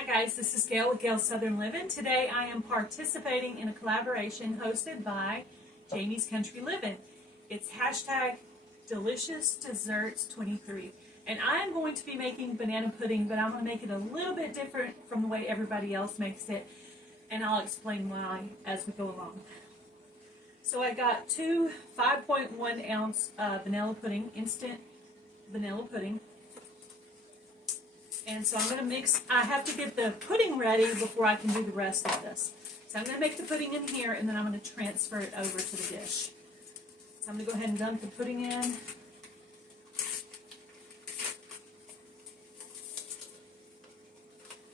Hi guys, this is Gail with Gail's Southern Living. Today I am participating in a collaboration hosted by Jamie's Country Living. It's hashtag Delicious Desserts 23. And I am going to be making banana pudding, but I'm going to make it a little bit different from the way everybody else makes it. And I'll explain why as we go along. So I got two 5.1 ounce vanilla pudding, instant vanilla pudding. And so I'm going to mix, I have to get the pudding ready before I can do the rest of this. So I'm going to make the pudding in here and then I'm going to transfer it over to the dish. So I'm going to go ahead and dump the pudding in. I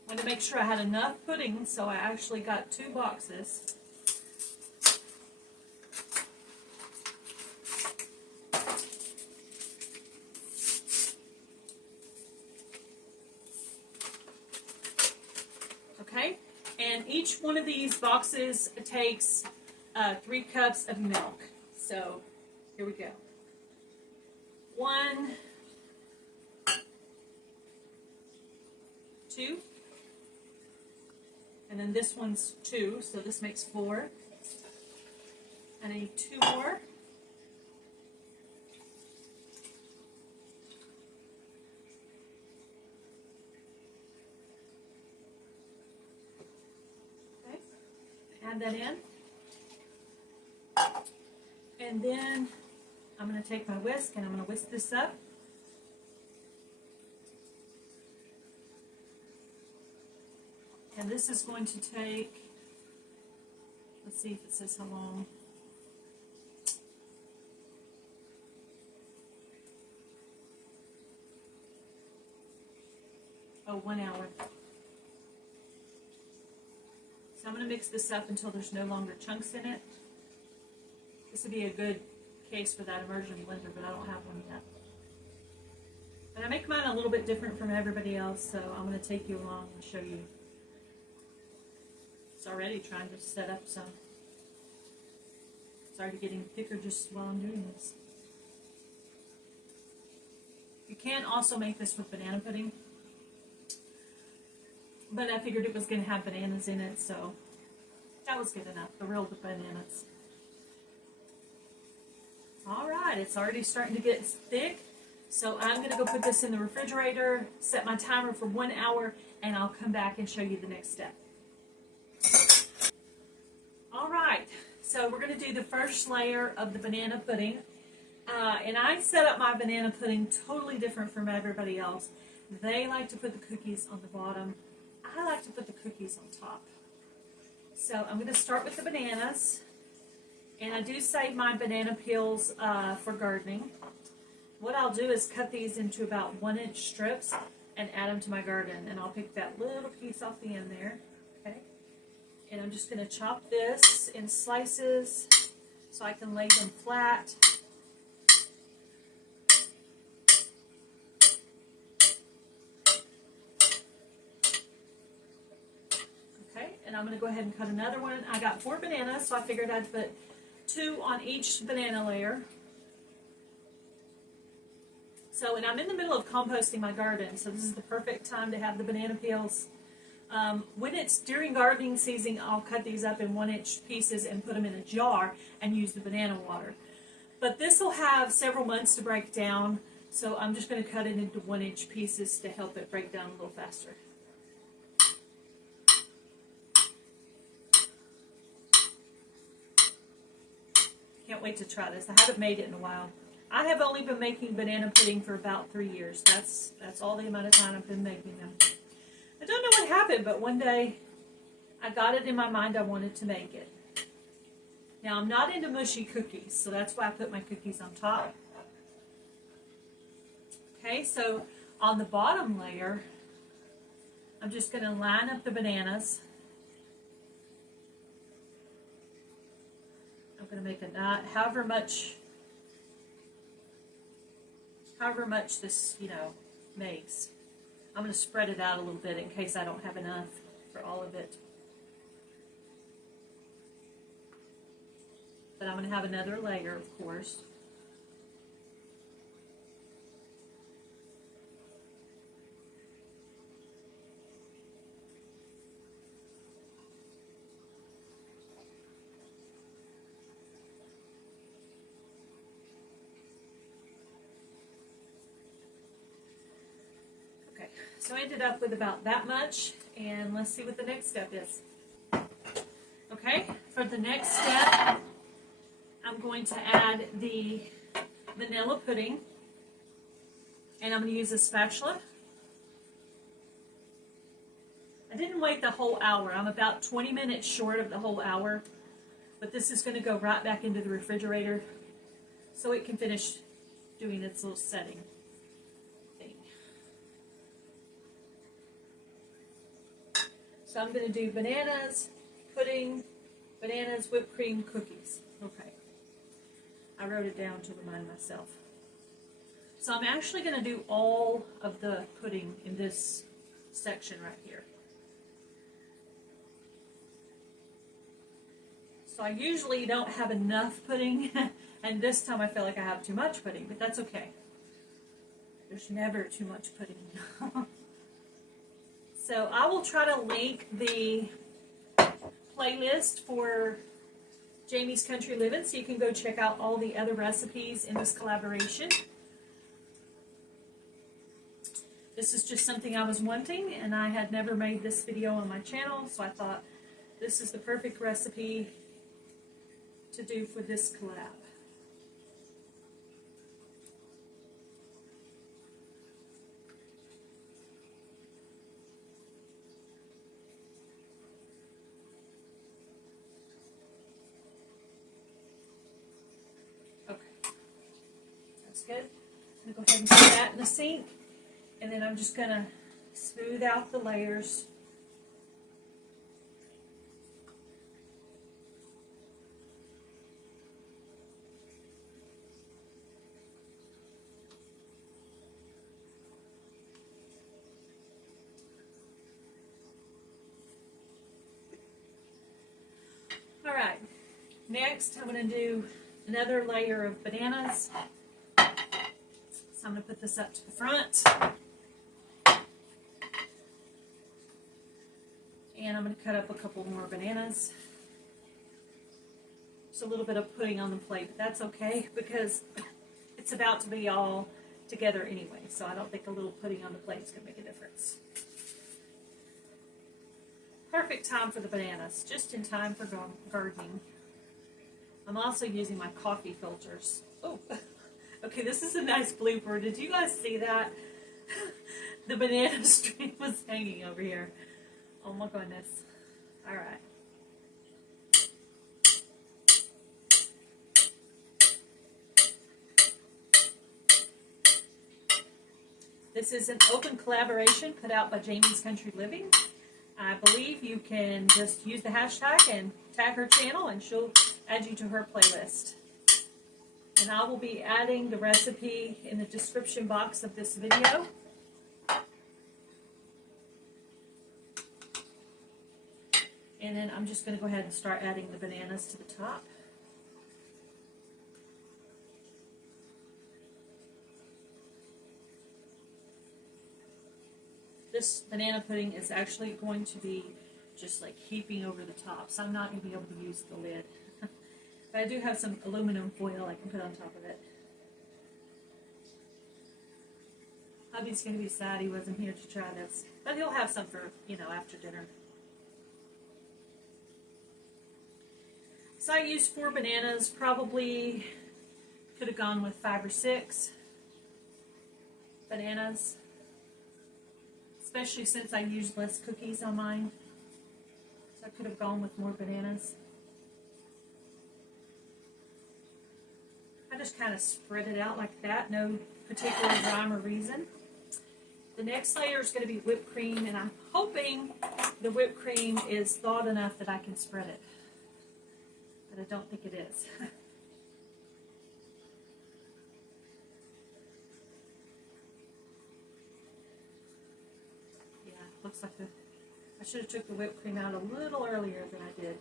wanted to make sure I had enough pudding, so I actually got 2 boxes. Okay, and each one of these boxes takes 3 cups of milk. So here we go. 1, 2, and then this one's 2, so this makes 4. I need 2 more. Add that in. And then I'm going to take my whisk and I'm going to whisk this up. And this is going to take, let's see if it says how long. Oh, 1 hour. I'm going to mix this up until there's no longer chunks in it. This would be a good case for that immersion blender, but I don't have one yet. And I make mine a little bit different from everybody else, so I'm going to take you along and show you. It's already trying to set up some. It's already getting thicker just while I'm doing this. You can also make this with banana pudding. But I figured it was going to have bananas in it, so that was good enough, the real bananas. Alright, it's already starting to get thick, so I'm going to go put this in the refrigerator, set my timer for 1 hour, and I'll come back and show you the next step. Alright, so we're going to do the first layer of the banana pudding, and I set up my banana pudding totally different from everybody else. They like to put the cookies on the bottom. I like to put the cookies on top. So I'm going to start with the bananas. And I do save my banana peels for gardening. What I'll do is cut these into about 1-inch strips and add them to my garden. And I'll pick that little piece off the end there. Okay. And I'm just going to chop this in slices so I can lay them flat. And I'm going to go ahead and cut another one. I got 4 bananas, so I figured I'd put 2 on each banana layer. So, and I'm in the middle of composting my garden, so this is the perfect time to have the banana peels. When it's during gardening season, I'll cut these up in 1-inch pieces and put them in a jar and use the banana water. But this will have several months to break down, so I'm just going to cut it into 1-inch pieces to help it break down a little faster. Can't wait to try this. I haven't made it in a while. I have only been making banana pudding for about 3 years. That's all the amount of time I've been making them. I don't know what happened, but one day I got it in my mind I wanted to make it. Now I'm not into mushy cookies, so that's why I put my cookies on top. Okay, so on the bottom layer, I'm just going to line up the bananas. I'm going to make a knot, however much this, makes. I'm going to spread it out a little bit in case I don't have enough for all of it. But I'm going to have another layer, of course. So I ended up with about that much, and let's see what the next step is. Okay, for the next step, I'm going to add the vanilla pudding, and I'm going to use a spatula. I didn't wait the whole hour. I'm about 20 minutes short of the whole hour, but this is going to go right back into the refrigerator so it can finish doing its little setting thing. So I'm going to do bananas, pudding, bananas, whipped cream, cookies. Okay. I wrote it down to remind myself. So I'm actually going to do all of the pudding in this section right here. So I usually don't have enough pudding, and this time I feel like I have too much pudding, but that's okay. There's never too much pudding. So I will try to link the playlist for Jamie's Country Living so you can go check out all the other recipes in this collaboration. This is just something I was wanting, and I had never made this video on my channel, so I thought this is the perfect recipe to do for this collab. Okay, that's good. I'm going to go ahead and put that in the sink, and then I'm just going to smooth out the layers. Alright, next I'm going to do another layer of bananas. So I'm going to put this up to the front. And I'm going to cut up a couple more bananas. Just a little bit of pudding on the plate, but that's okay because it's about to be all together anyway. So I don't think a little pudding on the plate is going to make a difference. Perfect time for the bananas, just in time for gardening. I'm also using my coffee filters. Oh, okay, this is a nice blooper. Did you guys see that? The banana string was hanging over here. Oh my goodness. All right. This is an open collaboration put out by Jamie's Country Living. I believe you can just use the hashtag and tag her channel and she'll add you to her playlist. And I will be adding the recipe in the description box of this video. And then I'm just going to go ahead and start adding the bananas to the top. This banana pudding is actually going to be just like heaping over the top, so I'm not going to be able to use the lid. But I do have some aluminum foil I can put on top of it. Hubby's going to be sad he wasn't here to try this, but he'll have some for, after dinner. So I used 4 bananas, probably could have gone with 5 or 6 bananas. Especially since I used less cookies on mine. So I could have gone with more bananas. I just kind of spread it out like that, no particular rhyme or reason. The next layer is going to be whipped cream, and I'm hoping the whipped cream is thawed enough that I can spread it. But I don't think it is. Looks like I should have took the whipped cream out a little earlier than I did.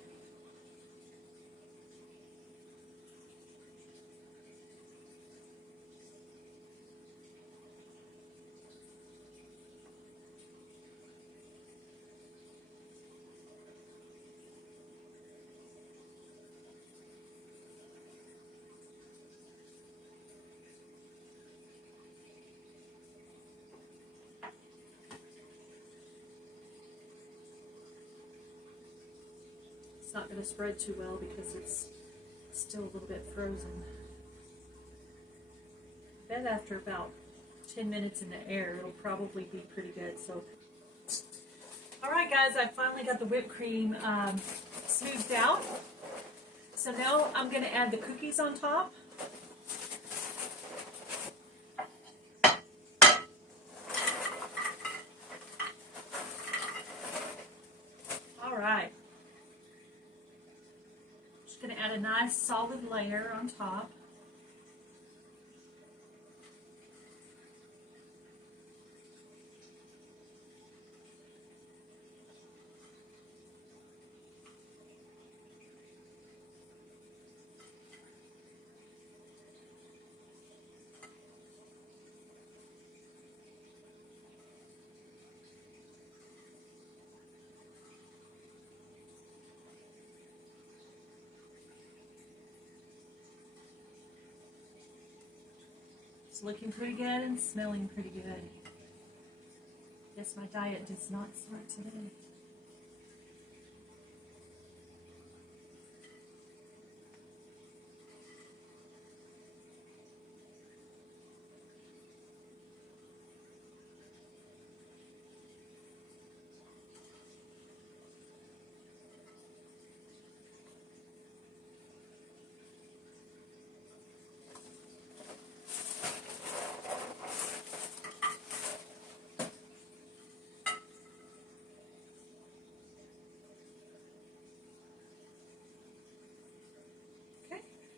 not going to spread too well because it's still a little bit frozen. I bet after about 10 minutes in the air, it'll probably be pretty good. So, all right, guys, I finally got the whipped cream smoothed out. So now I'm going to add the cookies on top. All right. Just going to add a nice solid layer on top. It's looking pretty good and smelling pretty good. Yes, my diet does not start today.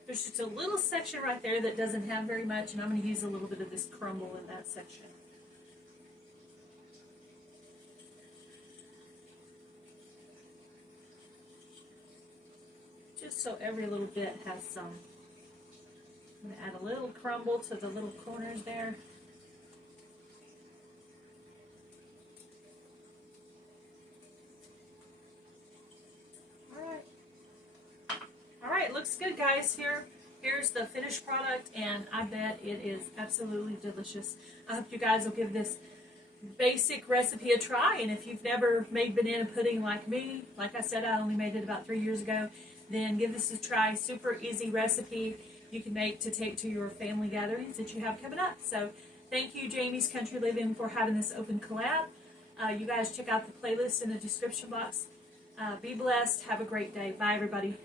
There's just a little section right there that doesn't have very much, and I'm going to use a little bit of this crumble in that section. Just so every little bit has some. I'm going to add a little crumble to the little corners there. Looks good, guys. Here's the finished product, and I bet it is absolutely delicious. I hope you guys will give this basic recipe a try, and if you've never made banana pudding like me, like I said, I only made it about 3 years ago, then give this a try. Super easy recipe you can make to take to your family gatherings that you have coming up. So thank you, Jamie's Country Living, for having this open collab. You guys check out the playlist in the description box. Be blessed. Have a great day. Bye, everybody.